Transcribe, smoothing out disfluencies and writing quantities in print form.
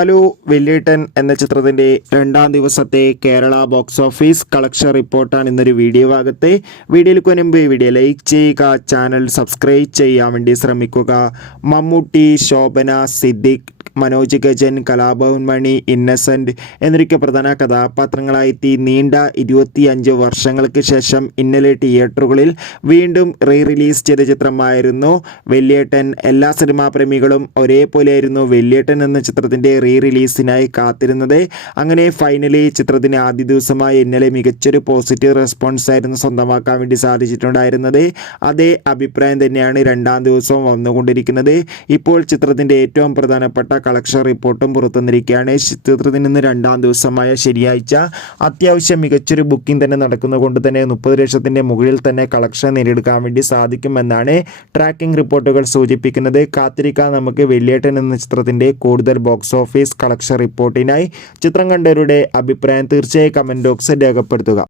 Hello Valliettan എന്ന ചിത്രത്തിൻ്റെ രണ്ടാം ദിവസത്തെ കേരള ബോക്സ് ഓഫീസ് കളക്ഷൻ റിപ്പോർട്ടാണ് ഇന്നൊരു വീഡിയോ ഭാഗത്തെ. വീഡിയോയിലേക്ക് മുൻപ് വീഡിയോ ലൈക്ക് ചെയ്യുക, ചാനൽ സബ്സ്ക്രൈബ് ചെയ്യാൻ വേണ്ടി ശ്രമിക്കുക. മമ്മൂട്ടി, ശോഭന, സിദ്ദിഖ്, മനോജ് ഗജൻ, കലാഭവൻ മണി, ഇന്നസെൻ്റ് എന്നൊക്കെ പ്രധാന കഥാപാത്രങ്ങളായെത്തി നീണ്ട 25 വർഷങ്ങൾക്ക് ശേഷം ഇന്നലെ തിയേറ്ററുകളിൽ വീണ്ടും റിലീസ് ചെയ്ത ചിത്രമായിരുന്നു വെള്ളിയേട്ടൻ. എല്ലാ സിനിമാ പ്രേമികളും ഒരേപോലെയായിരുന്നു വെള്ളിയേട്ടൻ എന്ന ചിത്രത്തിൻ്റെ റിലീസിനായി കാത്തിരുന്നത്. അങ്ങനെ ഫൈനലി ചിത്രത്തിന് ആദ്യ ദിവസമായി ഇന്നലെ മികച്ചൊരു പോസിറ്റീവ് റെസ്പോൺസ് ആയിരുന്നു സ്വന്തമാക്കാൻ വേണ്ടി സാധിച്ചിട്ടുണ്ടായിരുന്നത്. അതേ അഭിപ്രായം തന്നെയാണ് രണ്ടാം ദിവസവും വന്നുകൊണ്ടിരിക്കുന്നത്. ഇപ്പോൾ ചിത്രത്തിൻ്റെ ഏറ്റവും പ്രധാനപ്പെട്ട കളക്ഷൻ റിപ്പോർട്ടും പുറത്തുവന്നിരിക്കുകയാണ്. ചിത്രത്തിന് ഇന്ന് രണ്ടാം ദിവസമായ ശനിയാഴ്ച അത്യാവശ്യം മികച്ചൊരു ബുക്കിംഗ് തന്നെ നടക്കുന്നതുകൊണ്ട് തന്നെ 30 ലക്ഷത്തിൻ്റെ മുകളിൽ തന്നെ കളക്ഷൻ നേടിയെടുക്കാൻ വേണ്ടി സാധിക്കുമെന്നാണ് ട്രാക്കിംഗ് റിപ്പോർട്ടുകൾ സൂചിപ്പിക്കുന്നത്. കാത്തിരിക്കാൻ നമുക്ക് വെള്ളിയേട്ടൻ എന്ന ചിത്രത്തിൻ്റെ കൂടുതൽ ബോക്സ് ഓഫീസ് കളക്ഷൻ റിപ്പോർട്ടിനായി. ചിത്രം കണ്ടവരുടെ അഭിപ്രായം തീർച്ചയായും കമൻറ്റ് ബോക്സിൽ രേഖപ്പെടുത്തുക.